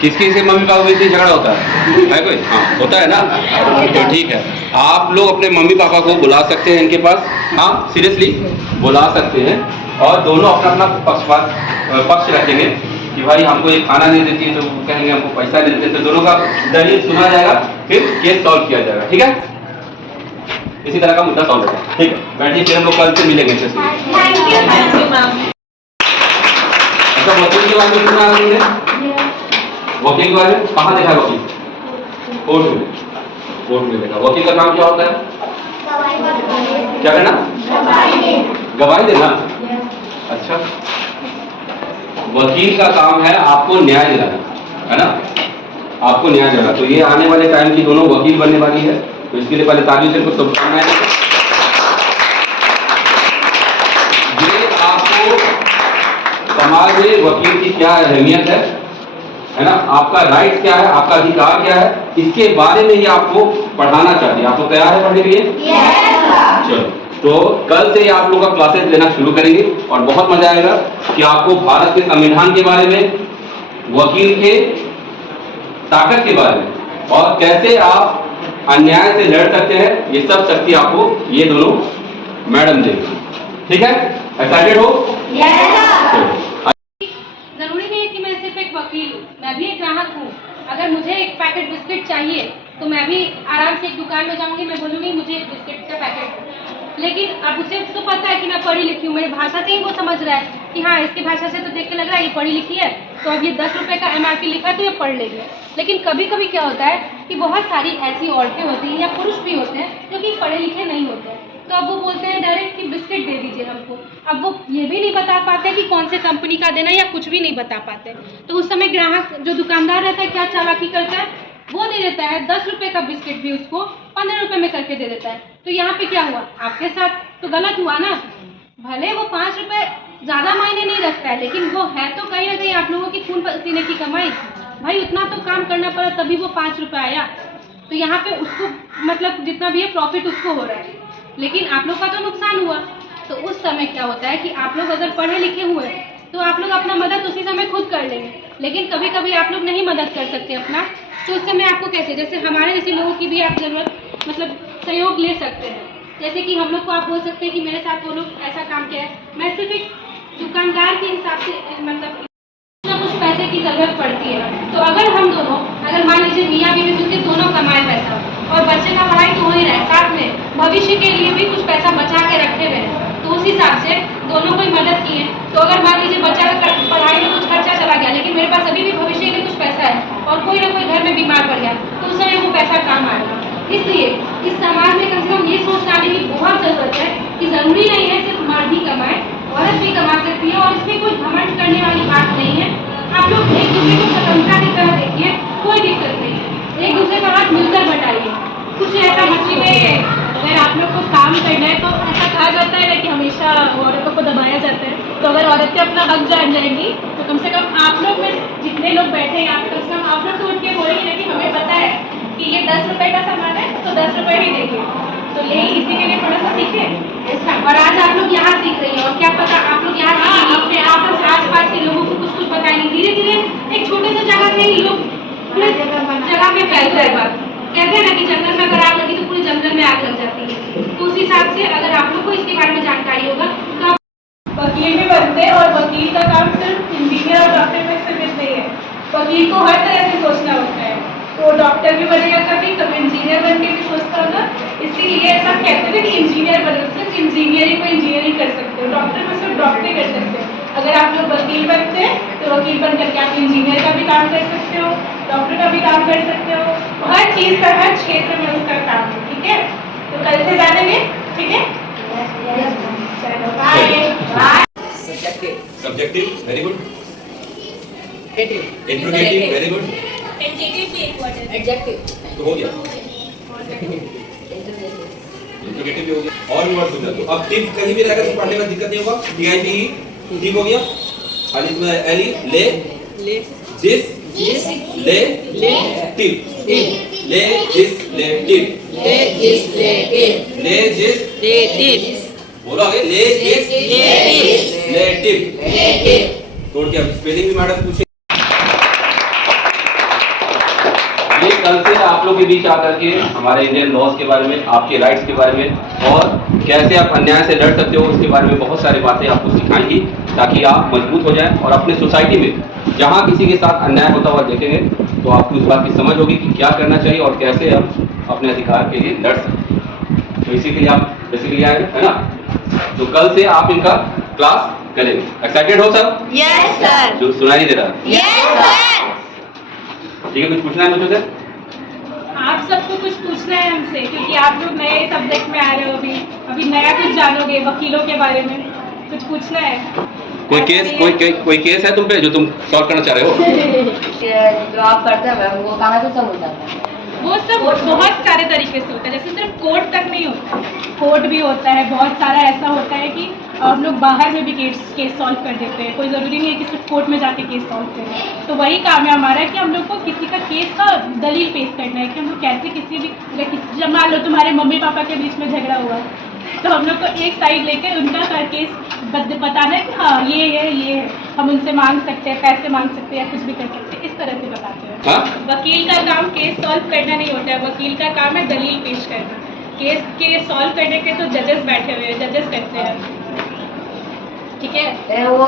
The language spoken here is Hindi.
किसकी से मम्मी पापा बीच में झगड़ा होता है कोई? हाँ होता है ना। तो ठीक है, आप लोग अपने मम्मी पापा को बुला सकते हैं इनके पास, हाँ सीरियसली बुला सकते हैं, और दोनों अपना अपना पक्ष रखेंगे कि भाई हमको ये खाना नहीं देती है, तो कहेंगे हमको पैसा नहीं देते, तो दोनों का दलील सुना जाएगा, फिर केस सॉल्व किया जाएगा। ठीक है, इसी तरह का मुद्दा सॉल्व होगा। ठीक है, बैठिए, फिर हम लोग कल से मिलेंगे। अच्छा, वकील के बारे में सुना आपने? वकील के बारे में कहाँ देखा? वकील कोर्ट में, कोर्ट में देखा। वकील का काम क्या होता है? क्या करना? गवाही देना। अच्छा, वकील का काम है आपको न्याय दिलाना, है ना, आपको न्याय दिलाना। तो ये आने वाले टाइम की दोनों वकील बनने वाली है, तो इसके लिए पहले ताली से कुछ शुभकामनाएं। ये आपको समाज में वकील की क्या अहमियत है ना, आपका राइट क्या है, आपका अधिकार क्या है, इसके बारे में ये आपको पढ़ाना चाहिए। आपको तैयार है पढ़ने के लिए? चलो, तो कल से आप लोग का क्लासेस लेना शुरू करेंगे, और बहुत मजा आएगा कि आपको भारत के संविधान के बारे में, वकील के ताकत के बारे में, और कैसे आप अन्याय से लड़ सकते हैं, ये सब शक्ति आपको ये दोनों मैडम देंगे। ठीक है, एक्साइटेड हो? जरूरी नहीं है कि मैं सिर्फ एक वकील हूँ, मैं भी एक ग्राहक हूँ। अगर मुझे एक पैकेट बिस्किट चाहिए तो मैं भी आराम से एक दुकान में जाऊंगी, मैं बोलूंगी मुझे एक बिस्किट का पैकेट। लेकिन अब उसे उसको पता है कि मैं पढ़ी लिखी हूँ, मेरी भाषा से ही वो समझ रहा है कि हाँ इसकी भाषा से तो देख के लग रहा है ये पढ़ी लिखी है, तो अब ये 10 रुपये का MRP लिखा है तो ये पढ़ लेगी। लेकिन कभी कभी क्या होता है कि बहुत सारी ऐसी औरतें होती हैं या पुरुष भी होते हैं जो कि पढ़े लिखे नहीं होते हैं, तो अब वो बोलते हैं डायरेक्ट कि बिस्किट दे दीजिए हमको। अब वो ये भी नहीं बता पाते कि कौन से कंपनी का देना, या कुछ भी नहीं बता पाते। तो उस समय ग्राहक जो दुकानदार रहता है क्या चालाकी करता है, वो दे देता है 10 रुपये का बिस्किट भी उसको 15 रुपये में करके दे देता है। तो यहाँ पे क्या हुआ, आपके साथ तो गलत हुआ ना। भले वो 5 रुपये ज़्यादा मायने नहीं रखता है, लेकिन वो है तो कहीं ना कहीं आप लोगों की खून पसीने की कमाई। भाई उतना तो काम करना पड़ा तभी वो 5 रुपये आया। तो यहाँ पे उसको मतलब जितना भी है प्रॉफिट उसको हो रहा है, लेकिन आप लोग का तो नुकसान हुआ। तो उस समय क्या होता है कि आप लोग अगर पढ़े लिखे हुए तो आप लोग अपना मदद उसी समय खुद कर लेंगे, लेकिन कभी कभी आप लोग नहीं मदद कर सकते अपना, तो उस समय आपको कैसे, जैसे हमारे जैसे लोगों की भी आप जरूरत मतलब सहयोग ले सकते हैं। जैसे कि हम लोग को आप बोल सकते हैं कि मेरे साथ वो लोग ऐसा काम किया है, मैं सिर्फ एक दुकानदार के हिसाब से मतलब कुछ पैसे की जरूरत पड़ती है। तो अगर हम दोनों, अगर मान लीजिए मियाँ बीवी मिलकर दोनों कमाए पैसा, और बच्चे का पढ़ाई तो हो ही रहा है, साथ में भविष्य के लिए भी कुछ पैसा बचा के रखे हुए हैं, तो उस हिसाब से दोनों को ही मदद की है। तो अगर मान लीजिए बच्चा का पढ़ाई में कुछ खर्चा चला गया, लेकिन मेरे पास अभी भी भविष्य के लिए कुछ पैसा है, और कोई ना कोई घर में बीमार पड़ गया, तो उस समय वो पैसा काम आएगा। इसलिए इस समाज में कम से कम ये सोच लाने की बहुत जरूरत है कि जरूरी नहीं है सिर्फ मर्द ही कमाए, औरत भी कमा सकती है, और इसमें कोई घमंड करने वाली बात नहीं है। आप लोग एक दूसरे को स्वतंत्रता की तरह देखिए, कोई दिक्कत नहीं है, एक दूसरे का हाथ मिलकर बटाइए। कुछ ऐसा मछली में अगर आप लोग को काम करना है तो ऐसा कहा जाता है ना कि हमेशा औरतों को दबाया जाता है, तो अगर औरतें अपना हक जान जाएंगी तो कम से कम आप लोग में जितने लोग बैठे हैं यहाँ पे, कम से कम आप लोग तो उठ के बोलेंगे ना कि हमें पता है कि ये 10 रुपये का सामान है तो 10 रुपये ही देंगे। तो यही इसी के लिए थोड़ा सा सीखे, और आज आप लोग यहाँ सीख रही हैं, और क्या पता आप लोग यहाँ अपने आस पास के लोगों को कुछ बताएंगे। धीरे धीरे एक छोटे से जगह से ही लोग पूरे जगह में फैलता है बात। कहते हैं ना कि जंगल में अगर आग लगी तो पूरे जंगल में आग लग जाती है। तो उस हिसाब से अगर आप लोग को इसके बारे में जानकारी होगा तो आप वकील भी बनते हैं, और वकील का काम सिर्फ इंजीनियर और डॉक्टर में सीमित नहीं है। वकील को हर तरह से सोचना होता है, वो डॉक्टर भी बनेगा कभी इंजीनियर बन के भी सोचता होगा। इसीलिए ऐसा कहते हैं कि इंजीनियर बनना, सिर्फ इंजीनियरिंग को इंजीनियरिंग कर सकते हो, डॉक्टर में सिर्फ डॉक्टरी कर सकते हो। अगर आप लोग वकील बनते हैं तो वकील बन करके आप इंजीनियर का भी काम कर सकते हो, डॉक्टर का भी काम कर सकते हो, हर चीज़ का हर क्षेत्र में उसका काम है। ठीक है, तो कल से जानेंगे। ठीक है, चलो bye. Subjective very good, interrogative very good, adjective तो हो गया, इंट्रोगेटिव भी हो गया, और भी वर्ड हो गया। तो अब टिप कहीं भी रहेगा तो पढ़ने में दिक्कत नहीं होगा। TIP ठीक हो गया। और इसमें एली ले जिस ले टिप, ले जिस ले टिप, ले जिस बोलो आगे, ले जिस ले टिप। तोड़ के अब स्पेलिंग भी मैडम पूछे। आप लोग के बीच आकर के हमारे इंडियन लॉज के बारे में, आपके राइट्स के बारे में और कैसे आप अन्याय से लड़ सकते हो उसके बारे में बहुत सारी बातें आपको सिखाएंगी, ताकि आप मजबूत हो जाएं और अपने सोसाइटी में जहां किसी के साथ अन्याय होता हुआ देखेंगे तो आपको उस बात की समझ होगी कि क्या करना चाहिए और कैसे हम अपने अधिकार के लिए लड़ सकते हैं। तो इसी के लिए आप बेसिकली आए हैं, है ना? तो कल से आप इनका क्लास करेंगे। एक्साइटेड हो सब? Yes sir. जो सुनाई नहीं दे रहा? Yes sir. ठीक है, कुछ पूछना है मुझे? आप सबको कुछ पूछना है हमसे, क्योंकि आप लोग नए सब्जेक्ट में आ रहे हो, अभी नया कुछ जानोगे वकीलों के बारे में, कुछ पूछना है? कोई केस है तुम पे जो तुम सॉल्व करना चाह रहे हो? जो आप करते हैं मैम, वो कहाँ से सब हो जाता है? वो सब बहुत सारे तरीके से होता है, जैसे सिर्फ कोर्ट तक नहीं होता, कोर्ट भी होता है, बहुत सारा ऐसा होता है कि हम लोग बाहर में भी केस सॉल्व कर देते हैं। कोई ज़रूरी नहीं है कि सिर्फ कोर्ट में जाके केस सॉल्व करें। तो वही काम है हमारा कि हम लोग को किसी का केस का दलील पेश करना है कि हम लोग कैसे किसी भी, जब मान लो तुम्हारे मम्मी पापा के बीच में झगड़ा हुआ, तो हम लोग को एक साइड लेकर उनका केस बताना है कि हाँ ये है, हम उनसे मांग सकते हैं, पैसे मांग सकते हैं या कुछ भी कर सकते हैं, इस तरह से बताते हैं। हाँ? वकील का काम केस सॉल्व करना नहीं होता है, वकील का काम है दलील पेश करना। केस के सॉल्व करने के तो जजेस बैठे हुए हैं, जजेस करते हैं, ठीक है? वो